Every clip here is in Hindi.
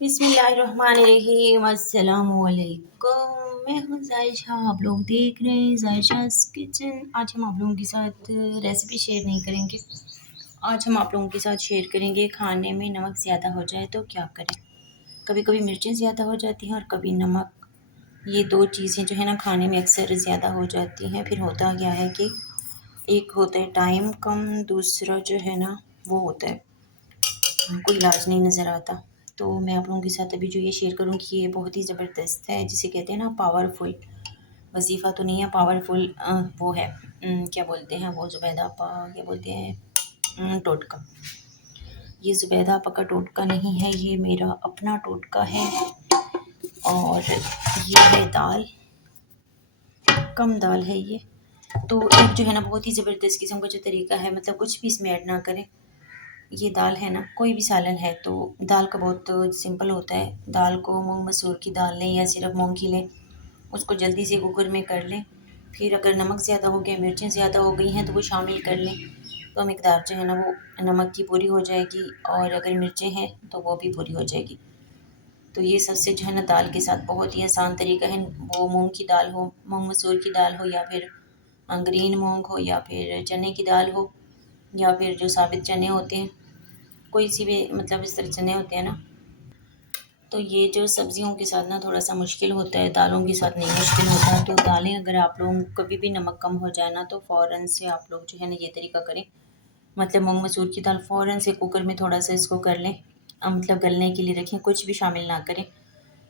बिस्मिल्लाहिर्रहमानिर्रहीम अस्सलामुअलैकुम। मैं हूँ जायशा, आप लोग देख रहे हैं जायशास किचन। आज हम आप लोगों के साथ रेसिपी शेयर नहीं करेंगे। आज हम आप लोगों के साथ शेयर करेंगे खाने में नमक ज़्यादा हो जाए तो क्या करें। कभी कभी मिर्चें ज़्यादा हो जाती हैं और कभी नमक। ये दो चीज़ें जो है ना खाने में अक्सर ज़्यादा हो जाती हैं। फिर होता क्या है कि एक होता है टाइम कम, दूसरा जो है ना वो होता है कोई इलाज नहीं नज़र आता। तो मैं आप लोगों के साथ अभी जो ये शेयर करूँगी ये बहुत ही ज़बरदस्त है, जिसे कहते हैं ना पावरफुल। वजीफ़ा तो नहीं है, पावरफुल वो है। क्या बोलते हैं वो, ज़ुबैदा आपा क्या बोलते हैं, टोटका। ये ज़ुबैदा आपा का टोटका नहीं है, ये मेरा अपना टोटका है। और ये है दाल, कम दाल है ये। तो एक जो है ना बहुत ही ज़बरदस्त किस्म का जो तरीका है, मतलब कुछ भी इसमें ऐड ना करें। ये दाल है ना, कोई भी सालन है तो दाल का बहुत सिंपल होता है। दाल को मूंग मसूर की दाल लें या सिर्फ मूंग की लें, उसको जल्दी से कुकर में कर लें। फिर अगर नमक ज़्यादा हो गया, मिर्चें ज़्यादा हो गई हैं तो वो शामिल कर लें। तो मिकदार जो है ना वो नमक की पूरी हो जाएगी, और अगर मिर्चें हैं तो वो भी पूरी हो जाएगी। तो ये सबसे जो है ना दाल के साथ बहुत ही आसान तरीका है। वो मूंग की दाल हो, मूंग मसूर की दाल हो, या फिर ग्रीन मूंग हो, या फिर चने की दाल हो, या फिर जो साबित चने होते हैं, कोई सी भी मतलब इस तरह चने होते हैं ना। तो ये जो सब्जियों के साथ ना थोड़ा सा मुश्किल होता है, दालों के साथ नहीं मुश्किल होता। तो दालें अगर आप लोग कभी भी नमक कम हो जाए ना तो फ़ौरन से आप लोग जो है ना ये तरीका करें। मतलब मूंग मसूर की दाल फ़ौरन से कुकर में थोड़ा सा इसको कर लें, मतलब गलने के लिए रखें, कुछ भी शामिल ना करें।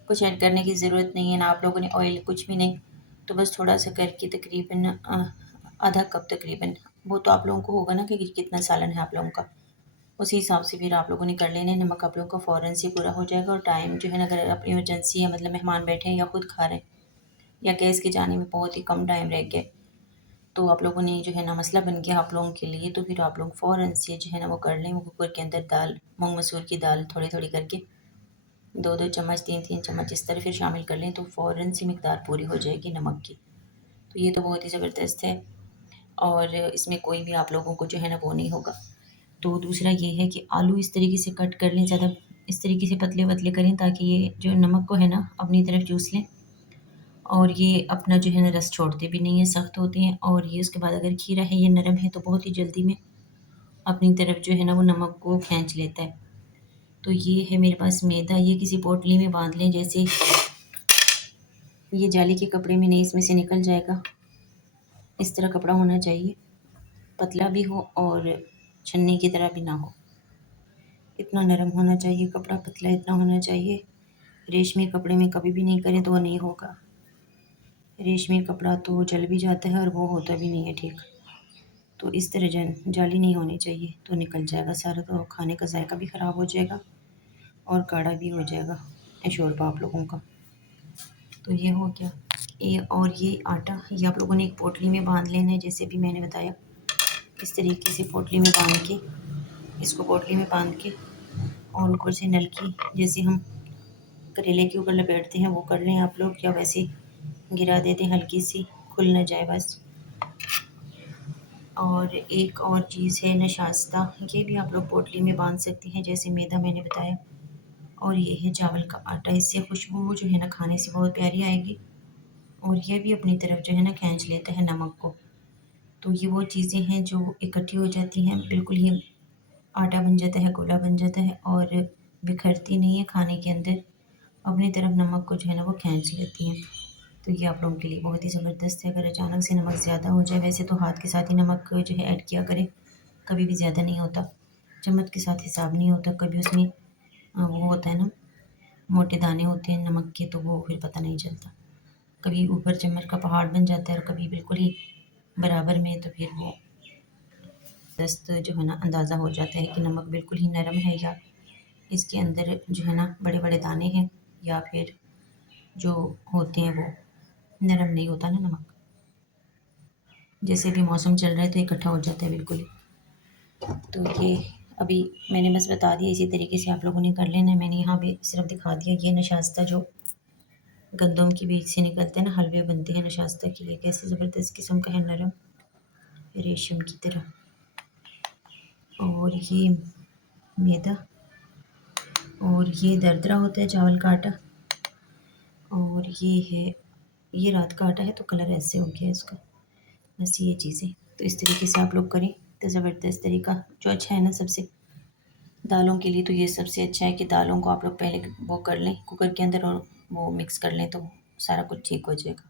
कुछ ऐड करने की ज़रूरत नहीं है ना, आप लोगों ने ऑयल कुछ भी नहीं। तो बस थोड़ा सा करके तकरीबन आधा कप तकरीबन, वो तो आप लोगों को होगा ना कि कितना सालन है आप लोगों का, उसी हिसाब से फिर आप लोगों ने कर लेना है। नमक आप लोगों का फ़ौरन से पूरा हो जाएगा। और टाइम जो है ना, अगर आप इमरजेंसी है, मतलब मेहमान बैठे हैं या खुद खा रहे हैं, या गैस के जाने में बहुत ही कम टाइम रह गया, तो आप लोगों ने जो है ना मसला बन गया आप लोगों के लिए, तो फिर आप लोग फ़ौरन से जो है ना वो कर लें। वो कुकर के अंदर दाल, मूंग मसूर की दाल थोड़ी थोड़ी करके 2-2 चम्मच, 3-3 चम्मच इस तरह फिर शामिल कर लें, तो फ़ौरन से मिकदार पूरी हो जाएगी नमक की। तो ये तो बहुत ही ज़बरदस्त है, और इसमें कोई भी आप लोगों को जो है ना वो नहीं होगा। तो दूसरा ये है कि आलू इस तरीके से कट कर लें, ज़्यादा इस तरीके से पतले पतले करें ताकि ये जो नमक को है ना अपनी तरफ चूस लें, और ये अपना जो है ना रस छोड़ते भी नहीं है, सख्त होते हैं। और ये उसके बाद अगर खीरा है ये नरम है तो बहुत ही जल्दी में अपनी तरफ जो है ना वो नमक को खींच लेता है। तो ये है मेरे पास मैदा, ये किसी पोटली में बांध लें, जैसे ये जाली के कपड़े में नहीं, इसमें से निकल जाएगा। इस तरह कपड़ा होना चाहिए, पतला भी हो और छन्नी की तरह भी ना हो, इतना नरम होना चाहिए कपड़ा, पतला इतना होना चाहिए। रेशमी कपड़े में कभी भी नहीं करें तो वो नहीं होगा। रेशमी कपड़ा तो जल भी जाता है और वो होता भी नहीं है ठीक। तो इस तरह जाली नहीं होनी चाहिए, तो निकल जाएगा सारा, तो खाने का जायका भी ख़राब हो जाएगा और गाढ़ा भी हो जाएगा शोरबा आप लोगों का। तो ये हो गया। और ये आटा, ये आप लोगों ने एक पोटली में बांध लेना है, जैसे भी मैंने बताया। इस तरीके से पोटली में बांध के, इसको पोटली में बांध के, और ऊपर से नलकी जैसे हम करेले के ऊपर लपेटते हैं वो कर लें आप लोग, या वैसे गिरा देते हैं हल्की सी, खुल ना जाए बस। और एक और चीज़ है नशास्ता, ये भी आप लोग पोटली में बांध सकते हैं जैसे मैदा मैंने बताया। और ये है चावल का आटा, इससे खुशबू जो है ना खाने से बहुत प्यारी आएगी, और ये भी अपनी तरफ जो है ना खींच लेता है नमक को। तो ये वो चीज़ें हैं जो इकट्ठी हो जाती हैं, बिल्कुल ही आटा बन जाता है, गोला बन जाता है, और बिखरती नहीं है खाने के अंदर, अपनी तरफ नमक को जो है ना वो खींच लेती हैं। तो ये आप लोगों के लिए बहुत ही ज़बरदस्त है। अगर अचानक से नमक ज़्यादा हो जाए, वैसे तो हाथ के साथ ही नमक जो है ऐड किया करें, कभी भी ज़्यादा नहीं होता। चम्मच के साथ हिसाब नहीं होता, कभी उसमें वो होता है ना, मोटे दाने होते हैं नमक के, तो वो फिर पता नहीं चलता। कभी ऊपर चम्मच का पहाड़ बन जाता है और कभी बिल्कुल ही बराबर में, तो फिर वो दस्त जो है ना अंदाज़ा हो जाता है कि नमक बिल्कुल ही नरम है, या इसके अंदर जो है ना बड़े बड़े दाने हैं, या फिर जो होते हैं वो नरम नहीं होता ना नमक। जैसे भी मौसम चल रहा है तो इकट्ठा हो जाता है बिल्कुल ही। तो ये अभी मैंने बस बता दिया, इसी तरीके से आप लोगों ने कर लेना है। मैंने यहाँ पे सिर्फ दिखा दिया। ये नशास्ता जो गंदम के बीज से निकलते हैं ना, हलवे बनते हैं नशास्ता के लिए, कैसे ज़बरदस्त किस्म का है, नरम रेशम की तरह। और ये मैदा, और ये दरदरा होता है चावल का आटा। और ये रात का आटा है तो कलर ऐसे हो गया इसका। बस ये चीज़ें तो इस तरीके से आप लोग करें तो ज़बरदस्त तरीका जो अच्छा है ना सबसे। दालों के लिए तो ये सबसे अच्छा है कि दालों को आप लोग पहले वो कर लें कुकर के अंदर और वो मिक्स कर लें तो सारा कुछ ठीक हो जाएगा।